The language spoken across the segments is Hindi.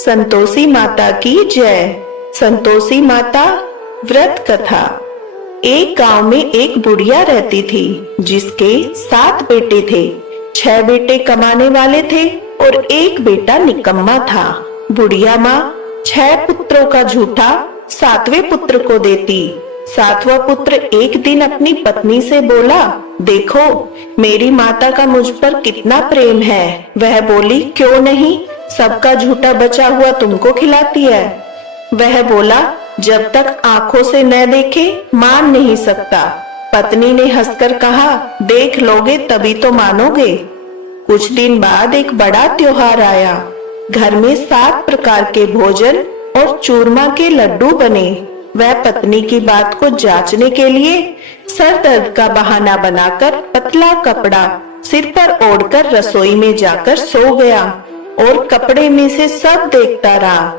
संतोषी माता की जय। संतोषी माता व्रत कथा। एक गांव में एक बुढ़िया रहती थी जिसके 7 बेटे थे। 6 बेटे कमाने वाले थे और एक बेटा निकम्मा था। बुढ़िया माँ 6 पुत्रों का झूठा 7वें पुत्र को देती। 7वां पुत्र एक दिन अपनी पत्नी से बोला, देखो मेरी माता का मुझ पर कितना प्रेम है। वह बोली, क्यों नहीं, सबका झूठा बचा हुआ तुमको खिलाती है। वह बोला, जब तक आंखों से न देखे मान नहीं सकता। पत्नी ने हंसकर कहा, देख लोगे तभी तो मानोगे। कुछ दिन बाद एक बड़ा त्योहार आया। घर में 7 प्रकार के भोजन और चूरमा के लड्डू बने। वह पत्नी की बात को जांचने के लिए सर दर्द का बहाना बनाकर पतला कपड़ा सिर पर ओढ़कर रसोई में जाकर सो गया और कपड़े में से सब देखता रहा।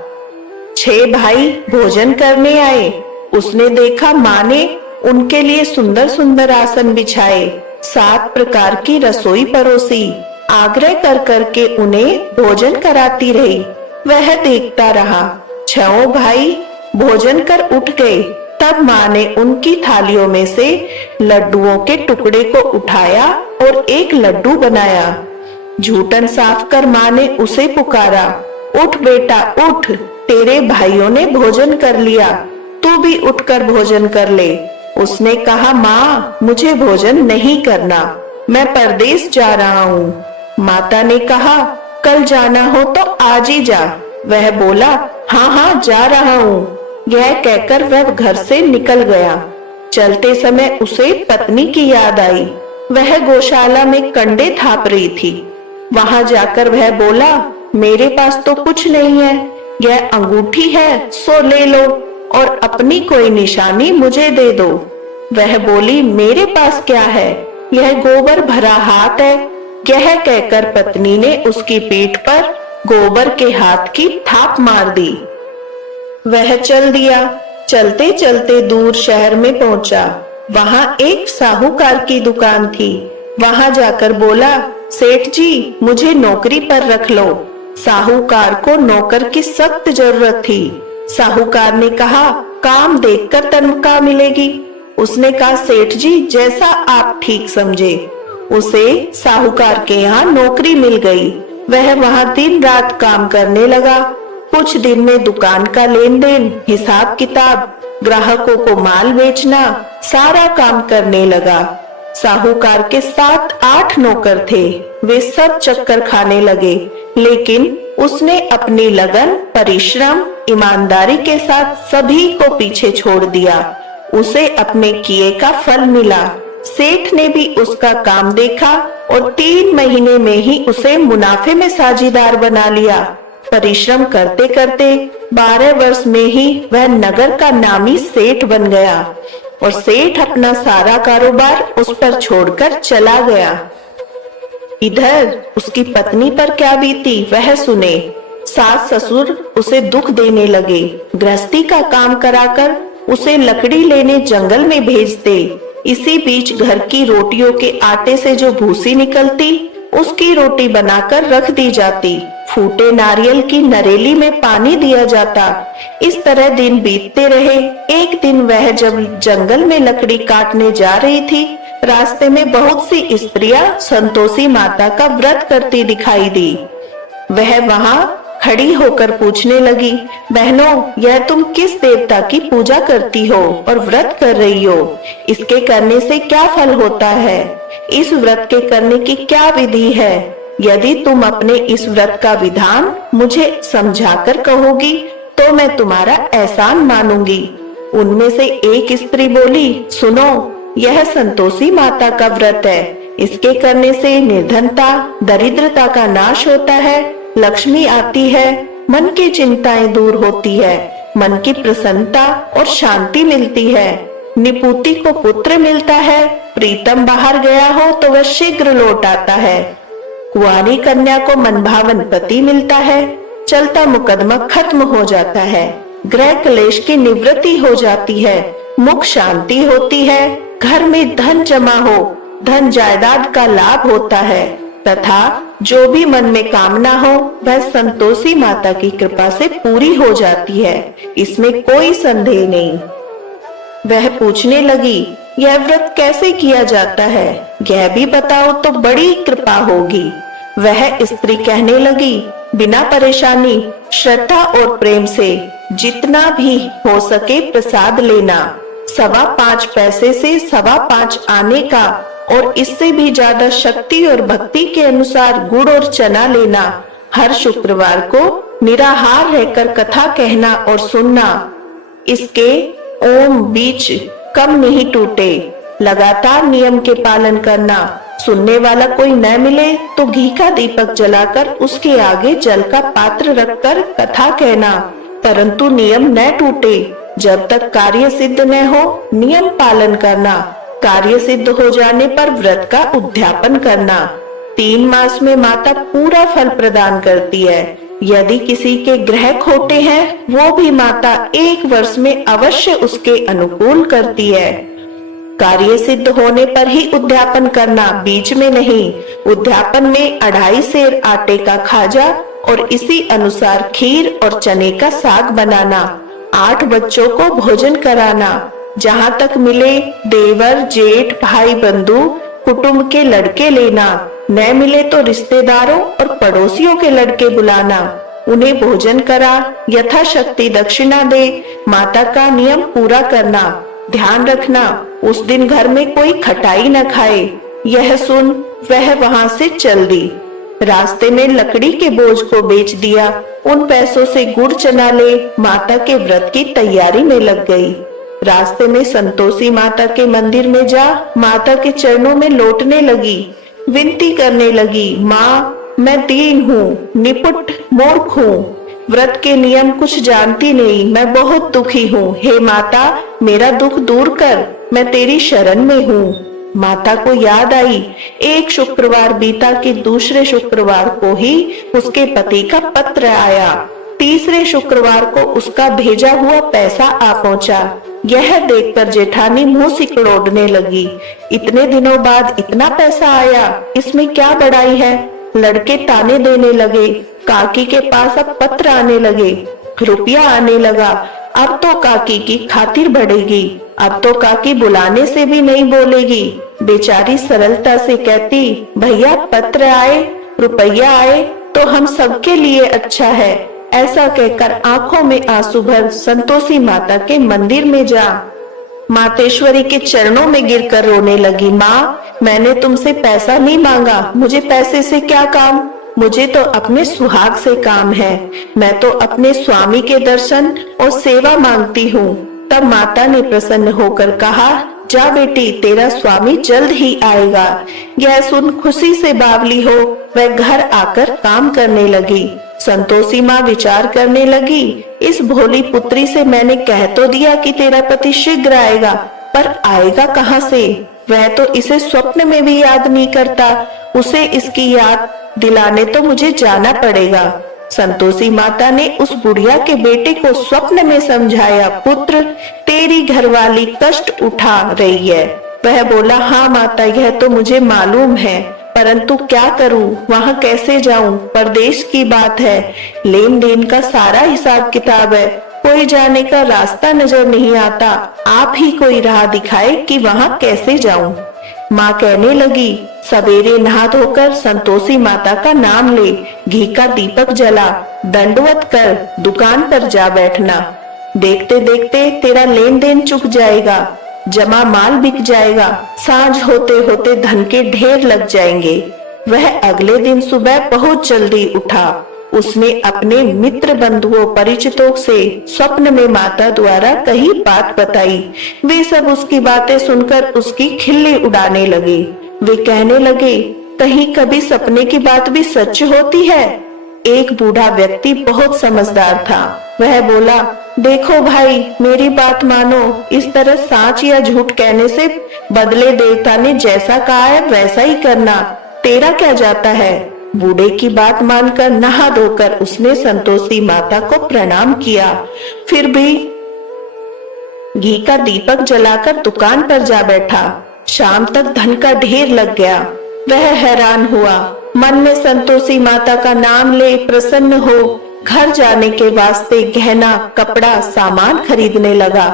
6 भाई भोजन करने आए। उसने देखा माँ ने उनके लिए सुंदर सुंदर आसन बिछाए, 7 प्रकार की रसोई परोसी, आग्रह कर करके उन्हें भोजन कराती रही। वह देखता रहा। 6 भाई भोजन कर उठ गए। तब माँ ने उनकी थालियों में से लड्डुओं के टुकड़े को उठाया और एक लड्डू बनाया। जूठन साफ कर माँ ने उसे पुकारा, उठ बेटा उठ, तेरे भाइयों ने भोजन कर लिया, तू भी उठकर भोजन कर ले। उसने कहा, माँ मुझे भोजन नहीं करना, मैं परदेश जा रहा हूँ। माता ने कहा, कल जाना हो तो आज ही जा। वह बोला, हाँ हाँ जा रहा हूँ। यह कहकर वह घर से निकल गया। चलते समय उसे पत्नी की याद आई। वह गौशाला में कंडे थाप रही थी। वहां जाकर वह बोला, मेरे पास तो कुछ नहीं है, यह अंगूठी है सो ले लो और अपनी कोई निशानी मुझे दे दो। वह बोली, मेरे पास क्या है, यह गोबर भरा हाथ है। यह कहकर पत्नी ने उसकी पीठ पर गोबर के हाथ की थाप मार दी। वह चल दिया। चलते चलते दूर शहर में पहुंचा। वहां एक साहूकार की दुकान थी। वहां जाकर बोला, सेठ जी मुझे नौकरी पर रख लो। साहूकार को नौकर की सख्त जरूरत थी। साहूकार ने कहा, काम देखकर तनख्वाह मिलेगी। उसने कहा, सेठ जी जैसा आप ठीक समझे। उसे साहूकार के यहाँ नौकरी मिल गई। वह वहां दिन रात काम करने लगा। कुछ दिन में दुकान का लेन देन, हिसाब किताब, ग्राहकों को माल बेचना, सारा काम करने लगा। साहूकार के 7-8 नौकर थे। वे सब चक्कर खाने लगे, लेकिन उसने अपनी लगन, परिश्रम, ईमानदारी के साथ सभी को पीछे छोड़ दिया। उसे अपने किए का फल मिला। सेठ ने भी उसका काम देखा और 3 महीने में ही उसे मुनाफे में साझीदार बना लिया। परिश्रम करते करते 12 वर्ष में ही वह नगर का नामी सेठ बन गया और सेठ अपना सारा कारोबार उस पर छोड़कर चला गया। इधर उसकी पत्नी पर क्या बीती वह सुने। सास ससुर उसे दुख देने लगे। गृहस्थी का काम कराकर उसे लकड़ी लेने जंगल में भेजते। इसी बीच घर की रोटियों के आटे से जो भूसी निकलती उसकी रोटी बनाकर रख दी जाती। फूटे नारियल की नरेली में पानी दिया जाता। इस तरह दिन बीतते रहे। एक दिन वह जब जंगल में लकड़ी काटने जा रही थी, रास्ते में बहुत सी स्त्रियां संतोषी माता का व्रत करती दिखाई दी। वह वहां खड़ी होकर पूछने लगी, बहनों यह तुम किस देवता की पूजा करती हो और व्रत कर रही हो? इसके करने से क्या फल होता है? इस व्रत के करने की क्या विधि है? यदि तुम अपने इस व्रत का विधान मुझे समझाकर कहोगी तो मैं तुम्हारा एहसान मानूंगी। उनमें से एक स्त्री बोली, सुनो यह संतोषी माता का व्रत है। इसके करने से निर्धनता, दरिद्रता का नाश होता है, लक्ष्मी आती है, मन की चिंताएं दूर होती है, मन की प्रसन्नता और शांति मिलती है, निपुति को पुत्र मिलता है, प्रीतम बाहर गया हो तो वह शीघ्र लौट आता है, कुंवारी कन्या को मनभावन पति मिलता है, चलता मुकदमा खत्म हो जाता है, ग्रह क्लेश की निवृत्ति हो जाती है, मुख शांति होती है, घर में धन जमा हो, धन जायदाद का लाभ होता है, तथा जो भी मन में कामना हो वह संतोषी माता की कृपा से पूरी हो जाती है, इसमें कोई संदेह नहीं। वह पूछने लगी, यह व्रत कैसे किया जाता है, यह भी बताओ तो बड़ी कृपा होगी। वह स्त्री कहने लगी, बिना परेशानी, श्रद्धा और प्रेम से जितना भी हो सके प्रसाद लेना, 5.25 पैसे से 5.25 आने का, और इससे भी ज्यादा शक्ति और भक्ति के अनुसार गुड़ और चना लेना। हर शुक्रवार को निराहार रहकर कथा कहना और सुनना। इसके ओम बीच कम नहीं टूटे। लगातार नियम के पालन करना। सुनने वाला कोई न मिले तो घी का दीपक जलाकर उसके आगे जल का पात्र रखकर कथा कहना, परंतु नियम न टूटे। जब तक कार्य सिद्ध न हो नियम पालन करना। कार्य सिद्ध हो जाने पर व्रत का उद्यापन करना। 3 मास में माता पूरा फल प्रदान करती है। यदि किसी के ग्रह खोटे हैं वो भी माता 1 वर्ष में अवश्य उसके अनुकूल करती है। कार्य सिद्ध होने पर ही उद्यापन करना, बीच में नहीं। उद्यापन में 2.5 सेर आटे का खाजा और इसी अनुसार खीर और चने का साग बनाना। 8 बच्चों को भोजन कराना। जहाँ तक मिले देवर, जेठ, भाई, बंधु, कुटुंब के लड़के लेना। न मिले तो रिश्तेदारों और पड़ोसियों के लड़के बुलाना। उन्हें भोजन करा, यथाशक्ति दक्षिणा दे। माता का नियम पूरा करना। ध्यान रखना उस दिन घर में कोई खटाई न खाए। यह सुन वह वहां से चल दी। रास्ते में लकड़ी के बोझ को बेच दिया। उन पैसों से गुड़ चना ले माता के व्रत की तैयारी में लग गई। रास्ते में संतोषी माता के मंदिर में जा माता के चरणों में लौटने लगी। विनती करने लगी, माँ मैं दीन हूँ, निपुट मूर्ख हूँ, व्रत के नियम कुछ जानती नहीं, मैं बहुत दुखी हूँ। हे माता मेरा दुख दूर कर, मैं तेरी शरण में हूँ। माता को याद आई, एक शुक्रवार बीता कि दूसरे शुक्रवार को ही उसके पति का पत्र आया। तीसरे शुक्रवार को उसका भेजा हुआ पैसा आ पहुंचा। यह देखकर जेठानी मुंह सिकुड़ने लगी। इतने दिनों बाद इतना पैसा आया, इसमें क्या बड़ाई है। लड़के ताने देने लगे। काकी के पास अब पत्र आने लगे, रुपया आने लगा। अब तो काकी की खातिर बढ़ेगी। अब तो काकी बुलाने से भी नहीं बोलेगी। बेचारी सरलता से कहती, भैया पत्र आए, रुपया आए तो हम सबके लिए अच्छा है। ऐसा कहकर आंखों में आंसू भर संतोषी माता के मंदिर में जा मातेश्वरी के चरणों में गिरकर रोने लगी। माँ मैंने तुमसे पैसा नहीं मांगा, मुझे पैसे से क्या काम, मुझे तो अपने सुहाग से काम है। मैं तो अपने स्वामी के दर्शन और सेवा मांगती हूँ। तब माता ने प्रसन्न होकर कहा, जा बेटी तेरा स्वामी जल्द ही आएगा। यह सुन खुशी से बावली हो वह घर आकर काम करने लगी। संतोषी माँ विचार करने लगी, इस भोली पुत्री से मैंने कह तो दिया कि तेरा पति शीघ्र आएगा, पर आएगा कहाँ से। वह तो इसे स्वप्न में भी याद नहीं करता। उसे इसकी याद दिलाने तो मुझे जाना पड़ेगा। संतोषी माता ने उस बुढ़िया के बेटे को स्वप्न में समझाया, पुत्र तेरी घरवाली कष्ट उठा रही है। वह बोला, हाँ माता यह तो मुझे मालूम है, परंतु क्या करूं, वहां कैसे जाऊं, परदेश की बात है, लेन देन का सारा हिसाब किताब है, कोई जाने का रास्ता नजर नहीं आता। आप ही कोई राह दिखाए कि वहां कैसे जाऊं। माँ कहने लगी, सवेरे नहा धोकर संतोषी माता का नाम ले, घी का दीपक जला, दंडवत कर दुकान पर जा बैठना। देखते देखते तेरा लेन देन चुक जाएगा, जमा माल बिक जाएगा, सांझ होते होते धन के ढेर लग जाएंगे। वह अगले दिन सुबह बहुत जल्दी उठा। उसने अपने मित्र बंधुओं परिचितों से स्वप्न में माता द्वारा कही बात बताई। वे सब उसकी बातें सुनकर उसकी खिल्ली उड़ाने लगे। वे कहने लगे, कहीं कभी सपने की बात भी सच होती है। एक बूढ़ा व्यक्ति बहुत समझदार था। वह बोला, देखो भाई मेरी बात मानो, इस तरह साच या झूठ कहने से बदले देवता ने जैसा कहा है वैसा ही करना, तेरा क्या जाता है। बूढ़े की बात मानकर नहा धोकर उसने संतोषी माता को प्रणाम किया। फिर भी घी का दीपक जलाकर दुकान पर जा बैठा। शाम तक धन का ढेर लग गया। वह हैरान हुआ, मन में संतोषी माता का नाम ले प्रसन्न हो घर जाने के वास्ते गहना कपड़ा सामान खरीदने लगा।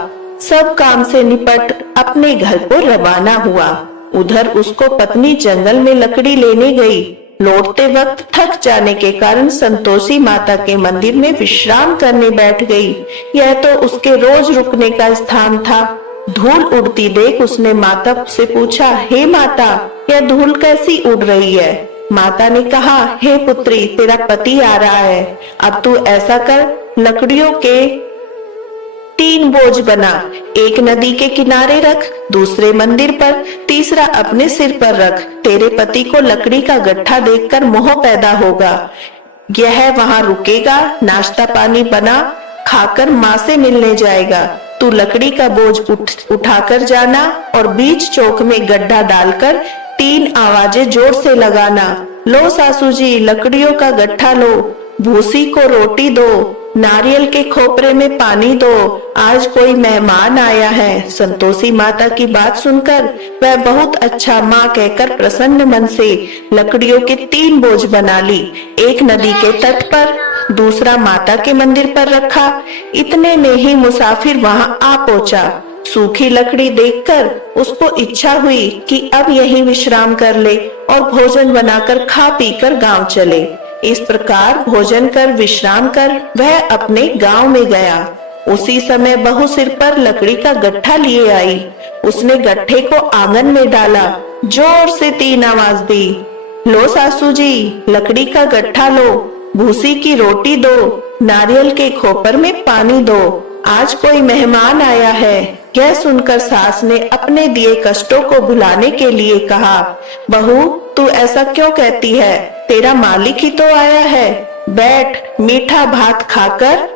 सब काम से निपट अपने घर को रवाना हुआ। उधर उसको पत्नी जंगल में लकड़ी लेने गई। लौटते वक्त थक जाने के कारण संतोषी माता के मंदिर में विश्राम करने बैठ गई। यह तो उसके रोज रुकने का स्थान था। धूल उड़ती देख उसने माता से पूछा, हे माता, यह धूल कैसी उड़ रही है? माता ने कहा, हे पुत्री, तेरा पति आ रहा है। अब तू ऐसा कर, लकड़ियों के 3 बोझ बना, एक नदी के किनारे रख, दूसरे मंदिर पर, तीसरा अपने सिर पर रख। तेरे पति को लकड़ी का गट्ठा देखकर मोह पैदा होगा। यह वहां रुकेगा, नाश्ता पानी बना खाकर माँ से मिलने जाएगा। तू लकड़ी का बोझ उठाकर जाना और बीच चौक में गड्ढा डालकर 3 आवाजें जोर से लगाना। लो सासू जी, लकड़ियों का गट्ठा लो, भूसी को रोटी दो, नारियल के खोपरे में पानी दो, आज कोई मेहमान आया है। संतोषी माता की बात सुनकर वह बहुत अच्छा माँ कहकर प्रसन्न मन से लकड़ियों के 3 बोझ बना ली। एक नदी के तट पर, दूसरा माता के मंदिर पर रखा। इतने में ही मुसाफिर वहां आ पहुंचा। सूखी लकड़ी देखकर उसको इच्छा हुई कि अब यहीं विश्राम कर ले और भोजन बनाकर खा पीकर गांव चले। इस प्रकार भोजन कर विश्राम कर वह अपने गांव में गया। उसी समय बहू सिर पर लकड़ी का गट्ठा लिए आई। उसने गट्ठे को आंगन में डाला, जोर से 3 आवाज दी, लो सासू जी, लकड़ी का गट्ठा लो, भूसी की रोटी दो, नारियल के खोपर में पानी दो, आज कोई मेहमान आया है। यह सुनकर सास ने अपने दिए कष्टों को भुलाने के लिए कहा, बहू, तू ऐसा क्यों कहती है? तेरा मालिक ही तो आया है। बैठ, मीठा भात खाकर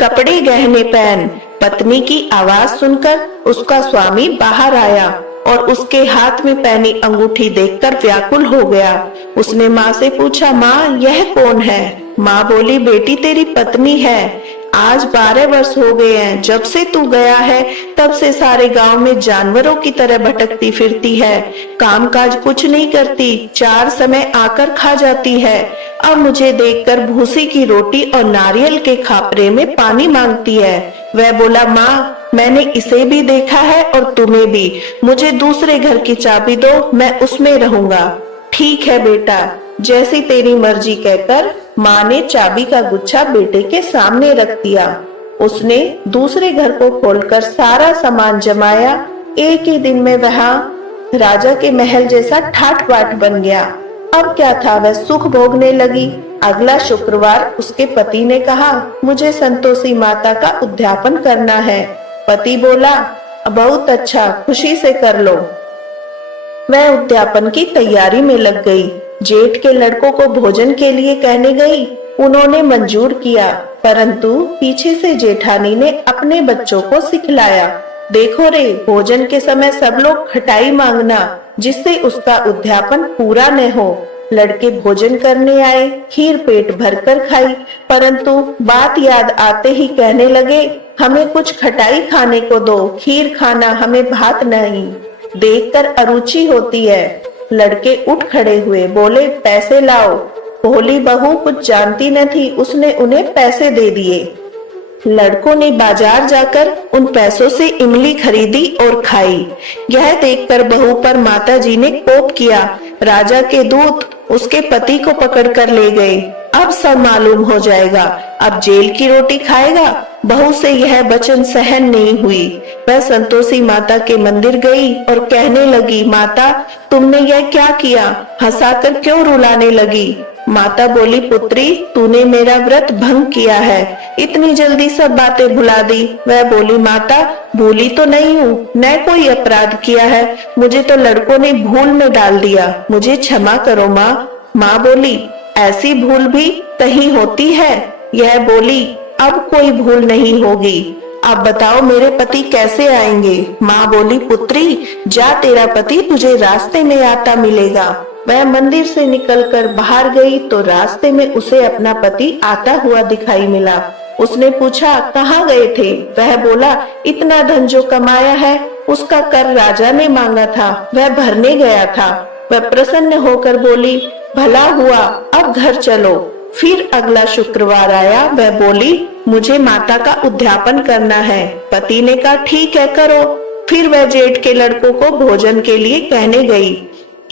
कपड़े गहने पहन। पत्नी की आवाज सुनकर उसका स्वामी बाहर आया और उसके हाथ में पहनी अंगूठी देखकर व्याकुल हो गया। उसने माँ से पूछा, माँ, यह कौन है? माँ बोली, बेटी, तेरी पत्नी है। आज 12 वर्ष हो गए हैं जब से तू गया है, तब से सारे गांव में जानवरों की तरह भटकती फिरती है, कामकाज कुछ नहीं करती, 4 समय आकर खा जाती है। अब मुझे देखकर भूसी की रोटी और नारियल के खापरे में पानी मांगती है। वह बोला, माँ, मैंने इसे भी देखा है और तुम्हें भी। मुझे दूसरे घर की चाबी दो, मैं उसमें रहूंगा। ठीक है बेटा, जैसी तेरी मर्जी कहकर माँ ने चाबी का गुच्छा बेटे के सामने रख दिया। उसने दूसरे घर को खोलकर सारा सामान जमाया। एक ही दिन में वहाँ राजा के महल जैसा ठाट बाट बन गया। अब क्या था, वह सुख भोगने लगी। अगला शुक्रवार उसके पति ने कहा, मुझे संतोषी माता का उद्यापन करना है। पति बोला, बहुत अच्छा, खुशी से कर लो। वह उद्यापन की तैयारी में लग गई। जेठ के लड़कों को भोजन के लिए कहने गई। उन्होंने मंजूर किया, परंतु पीछे से जेठानी ने अपने बच्चों को सिखलाया, देखो रे, भोजन के समय सब लोग खटाई मांगना, जिससे उसका उद्यापन पूरा न हो। लड़के भोजन करने आए, खीर पेट भरकर खाई, परंतु बात याद आते ही कहने लगे, हमें कुछ खटाई खाने को दो, खीर खाना, हमें भात नहीं। देखकर अरुचि होती है। लड़के उठ खड़े हुए, बोले, पैसे लाओ। भोली बहू कुछ जानती न थी, उसने उन्हें पैसे दे दिए। लड़कों ने बाजार जाकर उन पैसों से इमली खरीदी और खाई। यह देखकर बहू पर माताजी ने कोप किया। राजा के दूत उसके पति को पकड़कर ले गए। अब सब मालूम हो जाएगा, अब जेल की रोटी खाएगा। बहू से यह वचन सहन नहीं हुई। वह संतोषी माता के मंदिर गई और कहने लगी, माता, तुमने यह क्या किया? हंसाकर क्यों रुलाने लगी? माता बोली, पुत्री, तूने मेरा व्रत भंग किया है, इतनी जल्दी सब बातें भुला दी। वह बोली, माता, भूली तो नहीं हूँ, न कोई अपराध किया है, मुझे तो लड़कों ने भूल में डाल दिया, मुझे क्षमा करो माँ। माँ बोली, ऐसी भूल भी कहीं होती है? यह बोली, अब कोई भूल नहीं होगी। अब बताओ मेरे पति कैसे आएंगे? माँ बोली, पुत्री, जा, तेरा पति तुझे रास्ते में आता मिलेगा। वह मंदिर से निकलकर बाहर गई तो रास्ते में उसे अपना पति आता हुआ दिखाई मिला। उसने पूछा, कहाँ गए थे? वह बोला, इतना धन जो कमाया है उसका कर राजा ने मांगा था, वह भरने गया था। वह प्रसन्न होकर बोली, भला हुआ, अब घर चलो। फिर अगला शुक्रवार आया, वह बोली, मुझे माता का उद्यापन करना है। पति ने कहा, ठीक है, करो। फिर वह जेठ के लड़कों को भोजन के लिए कहने गई।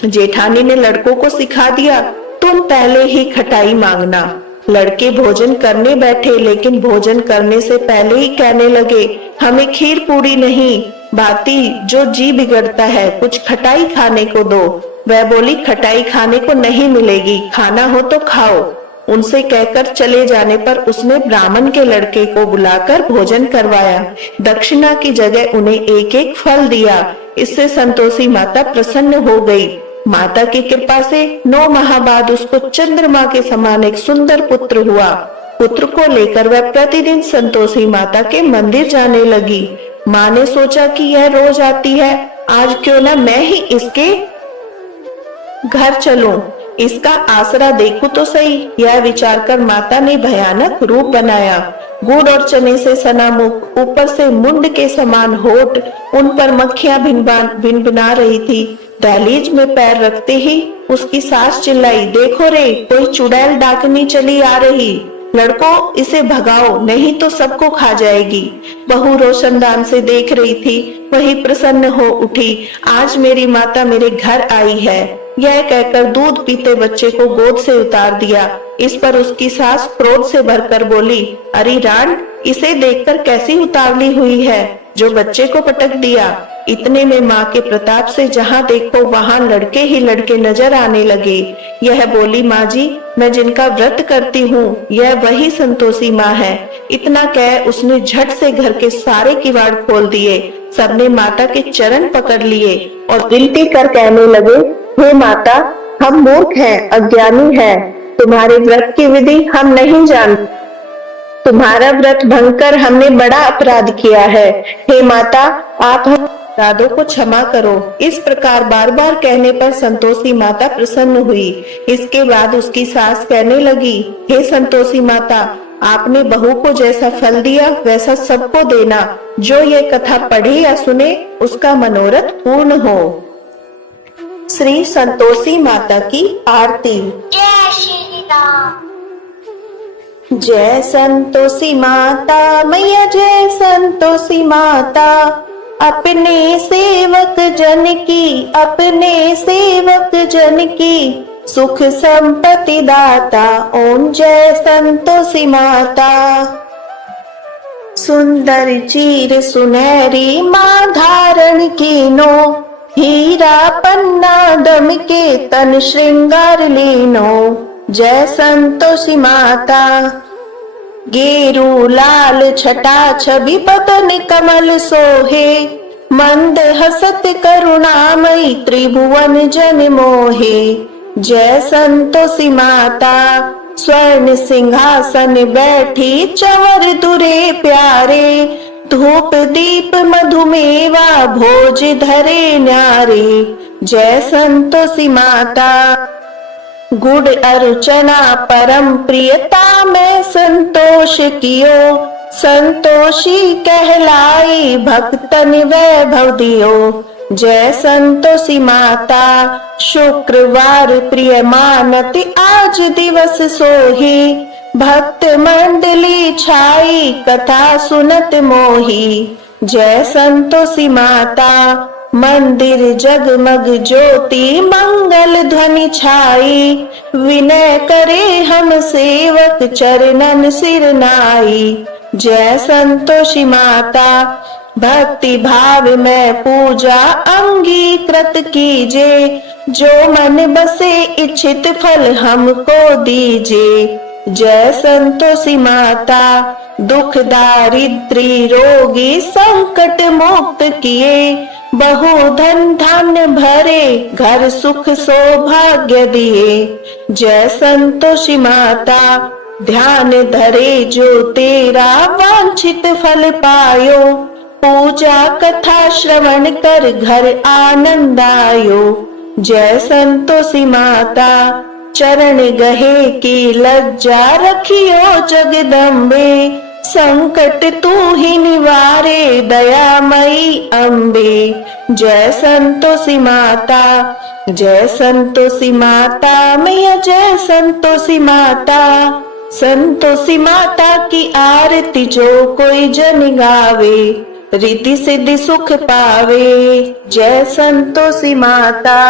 जेठानी ने लड़कों को सिखा दिया, तुम पहले ही खटाई मांगना। लड़के भोजन करने बैठे, लेकिन भोजन करने से पहले ही कहने लगे, हमें खीर पूरी नहीं, बाती जो जी बिगड़ता है, कुछ खटाई खाने को दो। वह बोली, खटाई खाने को नहीं मिलेगी, खाना हो तो खाओ। उनसे कहकर चले जाने पर उसने ब्राह्मण के लड़के को बुलाकर भोजन करवाया। दक्षिणा की जगह उन्हें एक एक फल दिया। इससे संतोषी माता प्रसन्न हो गई। माता की कृपा से 9 माह बाद उसको चंद्रमा के समान एक सुंदर पुत्र हुआ। पुत्र को लेकर वह प्रतिदिन संतोषी माता के मंदिर जाने लगी। माँ ने सोचा कि यह रोज आती है, आज क्यों ना मैं ही इसके घर चलूं, इसका आसरा देखूं तो सही। यह विचार कर माता ने भयानक रूप बनाया। गुड़ और चने से सना मुख, ऊपर से मुंड के समान होठ, उन पर मक्खियां भिनभिना रही थी। दहलीज में पैर रखते ही उसकी सास चिल्लाई, देखो रे, कोई चुड़ैल डाकनी चली आ रही, लड़कों इसे भगाओ, नहीं तो सबको खा जाएगी। बहू रोशनदान से देख रही थी, वही प्रसन्न हो उठी, आज मेरी माता मेरे घर आई है। यह कहकर दूध पीते बच्चे को गोद से उतार दिया। इस पर उसकी सास क्रोध से भरकर बोली, अरे रांड, इसे देखकर कैसी उतावली हुई है, जो बच्चे को पटक दिया। इतने में माँ के प्रताप से जहाँ देखो वहाँ लड़के ही लड़के नजर आने लगे। यह बोली, माँ जी, मैं जिनका व्रत करती हूँ, यह वही संतोषी माँ है। इतना कह उसने झट से घर के सारे किवाड़ खोल दिए। सबने माता के चरण पकड़ लिए और विनती कर कहने लगे, हे माता, हम मूर्ख हैं, अज्ञानी हैं, तुम्हारे व्रत की विधि हम नहीं जानते, तुम्हारा व्रत भंग कर हमने बड़ा अपराध किया है। हे माता, आप हम अपराधों को क्षमा करो। इस प्रकार बार बार कहने पर संतोषी माता प्रसन्न हुई। इसके बाद उसकी सास कहने लगी, हे संतोषी माता, आपने बहू को जैसा फल दिया वैसा सबको देना। जो ये कथा पढ़े या सुने उसका मनोरथ पूर्ण हो। श्री संतोषी माता की आरती। जय श्री राम। जय संतोषी माता मैया, जय संतोषी माता, अपने सेवक जन की, अपने सेवक जन की सुख संपत्ति दाता। ओम जय संतोषी माता। सुंदर चीर सुनहरी माँ धारण कीनो, हीरा पन्ना दम के तन श्रृंगार लीनो। जय संतोषी माता। गेरू लाल छटा छवि बदन कमल सोहे, मंद हसत करुणामयी त्रिभुवन जन मोहे। जय संतोषी माता। स्वर्ण सिंहासन बैठी चवर दुरे प्यारे, धूप दीप मधुमेवा भोज धरे न्यारे। जय संतोषी माता। गुड़ अर्चना परम प्रियता में संतोष कियो, संतोषी कहलाई भक्तन वैभव दियो। जय संतोषी माता। शुक्रवार प्रिय मानत आज दिवस सोही, भक्त मंडली छाई कथा सुनत मोही। जय संतोषी माता। मंदिर जगमग ज्योति मंगल ध्वनि छाई, विनय करे हम सेवक चरणन सिर नाई। जय संतोषी माता। भक्ति भाव में पूजा अंगीकृत कीजे, जो मन बसे इच्छित फल हमको दीजे। जय संतोषी माता। दुख दारिद्री रोगी संकट मुक्त किए, बहु धन धान्य भरे घर सुख सौभाग्य दिए। जय संतोषी माता। ध्यान धरे जो तेरा वांछित फल पायो, पूजा कथा श्रवण कर घर आनंद आयो। जय संतोषी माता। चरण गहे की लज्जा रखियो जगदम्बे, संकट तू ही निवारे दयामयी अम्बे। जय संतोषी माता। जय संतोषी माता मैया, जय संतोषी माता। संतोषी माता की आरती जो कोई जन गावे, रिद्धि सिद्धि सुख पावे। जय संतोषी माता।